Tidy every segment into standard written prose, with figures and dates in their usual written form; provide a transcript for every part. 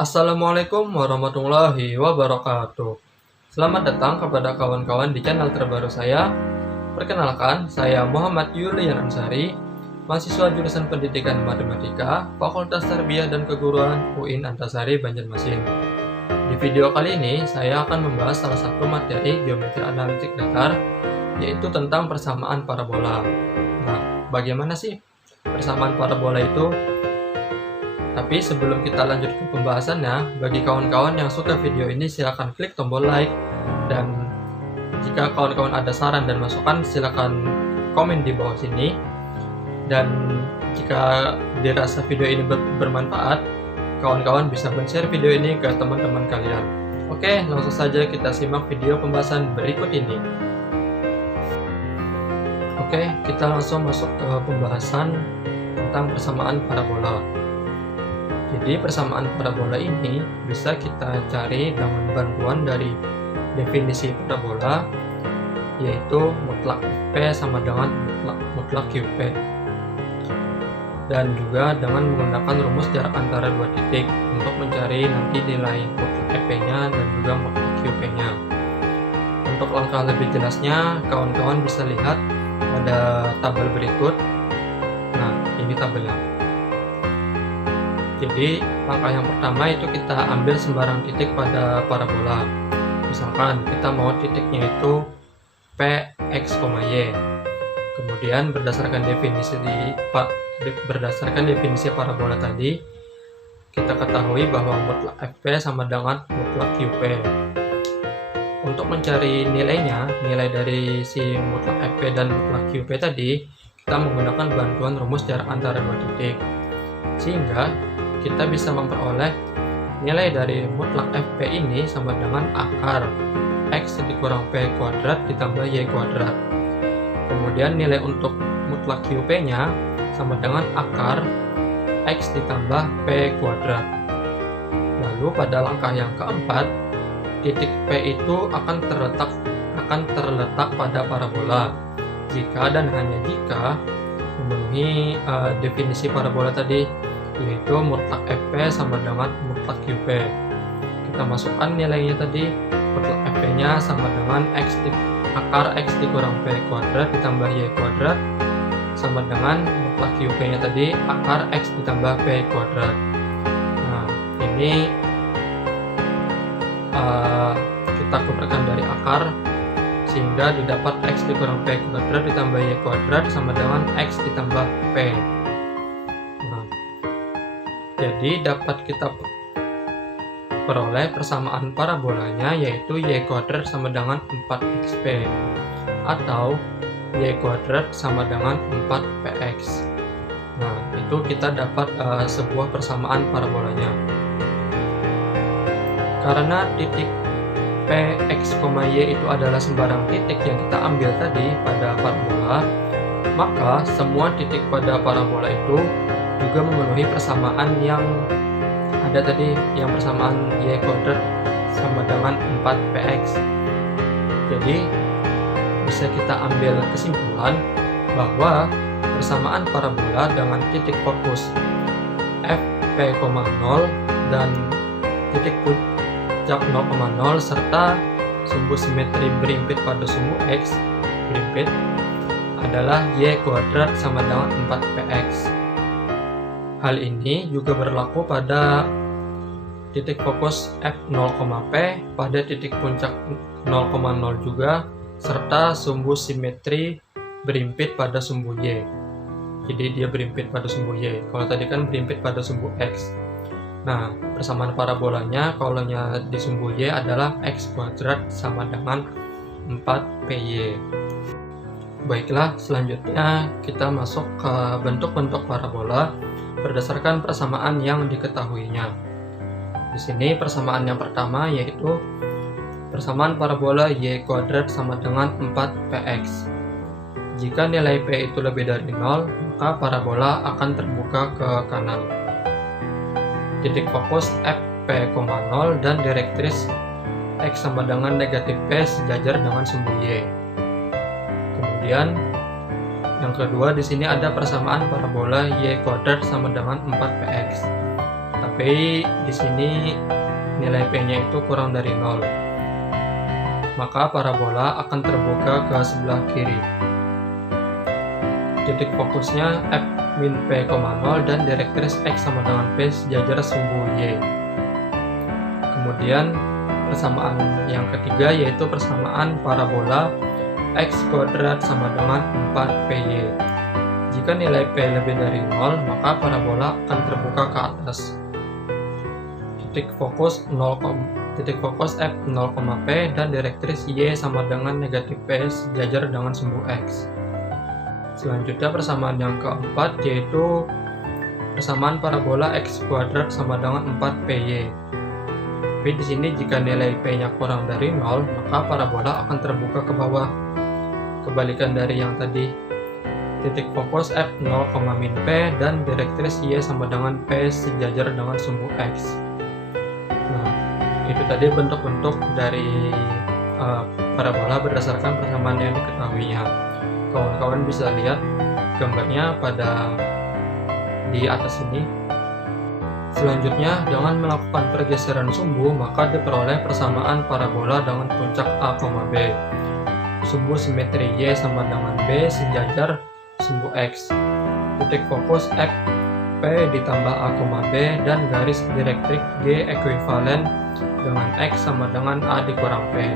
Assalamualaikum warahmatullahi wabarakatuh. Selamat datang kepada kawan-kawan di channel terbaru saya. Perkenalkan, saya Muhammad Yulian Ansari, mahasiswa jurusan Pendidikan Matematika, Fakultas Tarbiyah dan Keguruan UIN Antasari Banjarmasin. Di video kali ini, saya akan membahas salah satu materi geometri analitik datar, yaitu tentang persamaan parabola. Nah, bagaimana sih persamaan parabola itu? Tapi sebelum kita lanjut ke pembahasannya, bagi kawan-kawan yang suka video ini silahkan klik tombol like, dan jika kawan-kawan ada saran dan masukan silahkan komen di bawah sini. Dan jika dirasa video ini bermanfaat, kawan-kawan bisa men-share video ini ke teman-teman kalian. Oke, langsung saja kita simak video pembahasan berikut ini. Oke, kita langsung masuk ke pembahasan tentang persamaan parabola. Jadi persamaan parabola ini bisa kita cari dengan bantuan dari definisi parabola, yaitu mutlak FP sama dengan mutlak QP, dan juga dengan menggunakan rumus jarak antara dua titik untuk mencari nanti nilai mutlak FP-nya dan juga mutlak QP-nya. Untuk langkah lebih jelasnya, kawan-kawan bisa lihat pada tabel berikut. Nah, ini tabelnya. Jadi langkah yang pertama itu kita ambil sembarang titik pada parabola. Misalkan kita mau titiknya itu Px, Y. Kemudian berdasarkan definisi parabola tadi, kita ketahui bahwa mutlak Fp sama dengan mutlak Qp. Untuk mencari nilai dari si mutlak Fp dan mutlak Qp tadi, kita menggunakan bantuan rumus jarak antara dua titik, sehingga kita bisa memperoleh nilai dari mutlak Fp ini sama dengan akar X dikurang P kuadrat ditambah Y kuadrat. Kemudian nilai untuk mutlak Qp nya sama dengan akar X ditambah P kuadrat. Lalu pada langkah yang keempat, titik P itu akan terletak pada parabola jika dan hanya jika memenuhi definisi parabola tadi, yaitu mutlak Fp sama dengan mutlak Qp. Kita masukkan nilainya tadi, mutlak Fp-nya sama dengan akar X dikurang P kuadrat ditambah Y kuadrat sama dengan mutlak Qp-nya tadi, akar X ditambah P kuadrat. Nah, ini kita keluarkan dari akar sehingga didapat X dikurang P kuadrat ditambah Y kuadrat sama dengan X ditambah P. Jadi dapat kita peroleh persamaan parabolanya, yaitu Y kuadrat sama dengan 4xp atau Y kuadrat sama dengan 4px. Nah, itu kita dapat sebuah persamaan parabolanya. Karena titik Px, Y itu adalah sembarang titik yang kita ambil tadi pada parabola, maka semua titik pada parabola itu juga memenuhi persamaan yang ada tadi, yang persamaan Y kuadrat sama dengan 4px. Jadi bisa kita ambil kesimpulan bahwa persamaan parabola dengan titik fokus Fp, 0 dan titik puncak 0,0 serta sumbu simetri berimpit pada sumbu X berimpit adalah Y kuadrat sama dengan 4px. Hal ini juga berlaku pada titik fokus F0,P pada titik puncak 0,0 juga, serta sumbu simetri berimpit pada sumbu Y. Jadi dia berimpit pada sumbu Y. Kalau tadi kan berimpit pada sumbu X. Nah, persamaan parabolanya kalau di sumbu Y adalah X kuadrat sama dengan 4PY. Baiklah, selanjutnya kita masuk ke bentuk-bentuk parabola berdasarkan persamaan yang diketahuinya. Di sini persamaan yang pertama yaitu persamaan parabola Y kuadrat sama dengan 4px. Jika nilai P itu lebih dari 0, maka parabola akan terbuka ke kanan. Titik fokus Fp, 0 dan direktris X sama dengan negatif P sejajar dengan sumbu Y. Kemudian yang kedua, di sini ada persamaan parabola Y kuadrat sama dengan 4px. tapi di sini nilai P-nya itu kurang dari 0. Maka parabola akan terbuka ke sebelah kiri. Titik fokusnya F min P, 0 dan direktris X sama dengan P sejajar sumbu Y. Kemudian persamaan yang ketiga yaitu persamaan parabola X kuadrat sama dengan 4PY. Jika nilai P lebih dari 0, maka parabola akan terbuka ke atas. Titik fokus F 0, P dan direktris Y sama dengan negatif P sejajar dengan sumbu X. Selanjutnya persamaan yang keempat yaitu persamaan parabola X kuadrat sama dengan 4PY. Tapi di sini jika nilai P-nya kurang dari 0, maka parabola akan terbuka ke bawah. Kebalikan dari yang tadi. Titik fokus F 0, min P dan direktris Y sama dengan P sejajar dengan sumbu X. Nah, itu tadi bentuk-bentuk dari parabola berdasarkan persamaan yang diketahuinya. Kawan-kawan bisa lihat gambarnya pada di atas ini. Selanjutnya, dengan melakukan pergeseran sumbu, maka diperoleh persamaan parabola dengan puncak A, B. Sumbu simetri Y sama dengan B sejajar sumbu X. Titik fokus F, P ditambah A, B dan garis direktrik G ekuivalen dengan X sama dengan A dikurang P.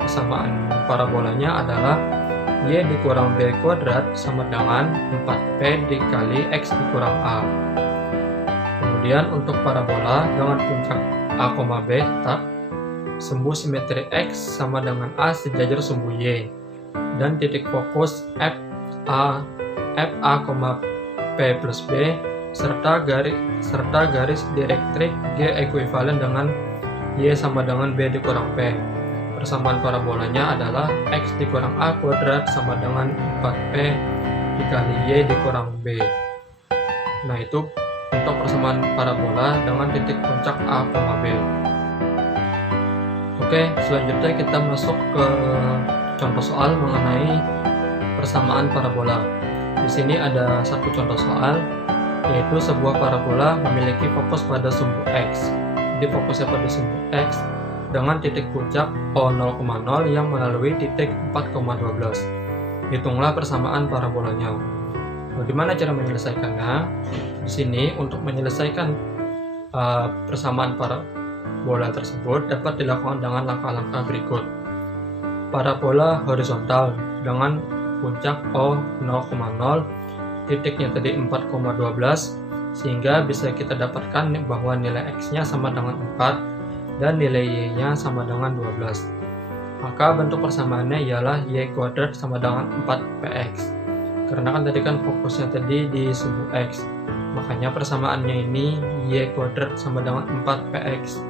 Persamaan parabolanya adalah Y dikurang B kuadrat sama dengan 4P dikali X dikurang A. Kemudian untuk parabola dengan puncak A, B tetap sumbu simetri X sama dengan A sejajar sumbu Y. Dan titik fokus F A, P plus B serta garis direktrik G ekuivalen dengan Y sama dengan B dikurang P. Persamaan parabolanya adalah X dikurang A kuadrat sama dengan 4P dikali Y dikurang B. Nah, itu untuk persamaan parabola dengan titik puncak A, B. Oke, selanjutnya kita masuk ke contoh soal mengenai persamaan parabola. Di sini ada satu contoh soal, yaitu sebuah parabola memiliki fokus pada sumbu X. Jadi fokusnya pada sumbu X dengan titik puncak O0,0 yang melalui titik 4,12. Hitunglah persamaan parabolanya. Bagaimana cara menyelesaikannya? Di sini untuk menyelesaikan persamaan parabola tersebut dapat dilakukan dengan langkah-langkah berikut. Parabola horizontal dengan puncak O0,0, titiknya tadi 4,12, sehingga bisa kita dapatkan bahwa nilai X-nya sama dengan 4 dan nilai Y-nya sama dengan 12. Maka bentuk persamaannya ialah Y kuadrat sama dengan 4PX. Karena kan tadi kan fokusnya tadi di sumbu X, makanya persamaannya ini Y kuadrat sama dengan 4PX.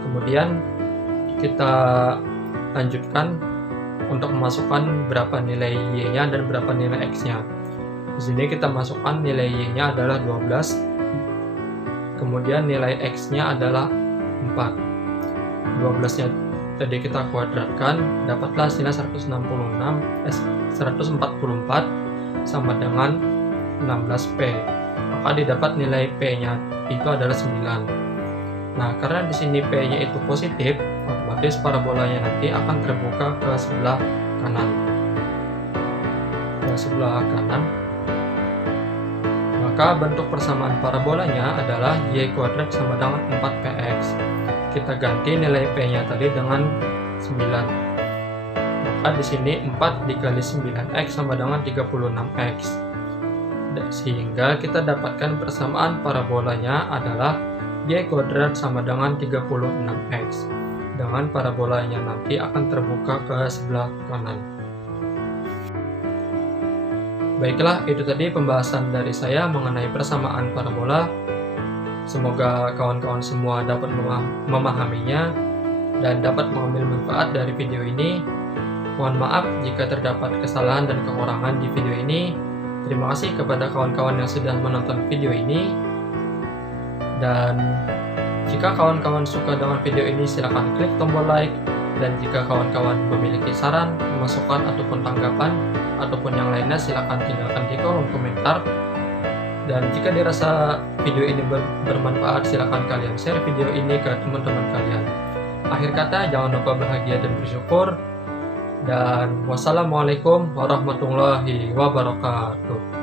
Kemudian kita lanjutkan untuk memasukkan berapa nilai Y-nya dan berapa nilai X-nya. Di sini kita masukkan nilai Y-nya adalah 12, kemudian nilai X-nya adalah 4. 12-nya tadi kita kuadratkan, dapatlah hasilnya 144 sama dengan 16P. Maka didapat nilai P-nya itu adalah 9. Nah, karena di sini P-nya itu positif, otomatis parabolanya nanti akan terbuka ke sebelah kanan. Maka bentuk persamaan parabolanya adalah Y kuadrat sama dengan 4PX. Kita ganti nilai P-nya tadi dengan 9. Maka di sini 4 dikali 9X sama dengan 36X. Sehingga kita dapatkan persamaan parabolanya adalah Y kuadrat sama dengan 36X. Dengan parabolanya nanti akan terbuka ke sebelah kanan. Baiklah, itu tadi pembahasan dari saya mengenai persamaan parabola. Semoga kawan-kawan semua dapat memahaminya dan dapat mengambil manfaat dari video ini. Mohon maaf jika terdapat kesalahan dan kekurangan di video ini. Terima kasih kepada kawan-kawan yang sudah menonton video ini. Dan jika kawan-kawan suka dengan video ini, silakan klik tombol like. Dan jika kawan-kawan memiliki saran, masukan, ataupun tanggapan, ataupun yang lainnya, silakan tinggalkan di kolom komentar. Dan jika dirasa video ini bermanfaat, silakan kalian share video ini ke teman-teman kalian. Akhir kata, jangan lupa bahagia dan bersyukur. Dan wassalamualaikum warahmatullahi wabarakatuh.